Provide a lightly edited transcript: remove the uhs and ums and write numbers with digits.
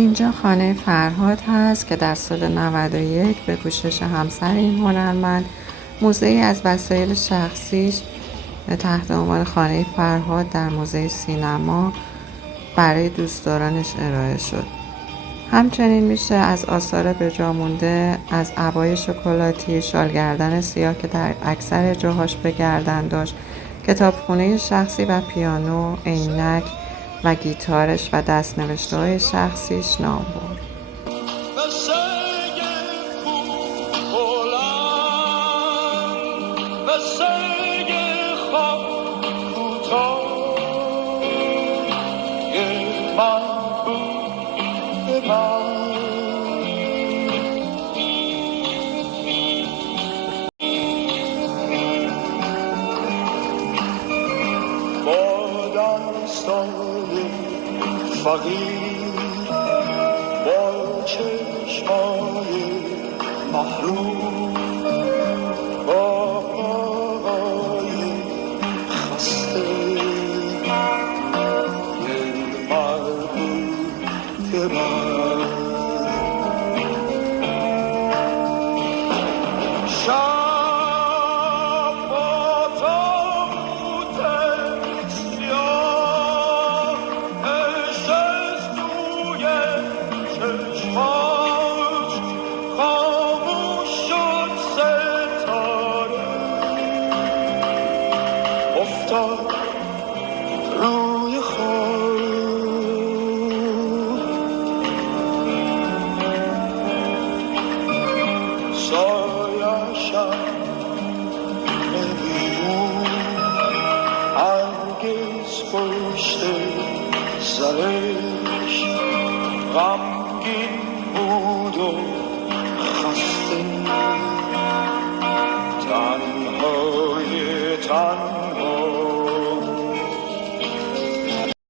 اینجا خانه فرهاد هست که در سال 91 به کوشش همسر این هنرمند موزه‌ای از وسایل شخصیش تحت عنوان خانه فرهاد در موزه سینما برای دوستدارانش ارائه شد. همچنین میشه از آثار بجا مونده از عبای شکلاتی، شال گردن سیاه که در اکثر جاهاش به گردن داشت، کتابخونه شخصی و پیانو، عینک و گیتارش و دست‌نوشته‌های شخصیش نام برد. فقیر با چشمای محروم، با پای خسته مربوط من. روی خاک سایشم نمیمون، هرگز پشت سرش غمگین بود و خسته، تنهای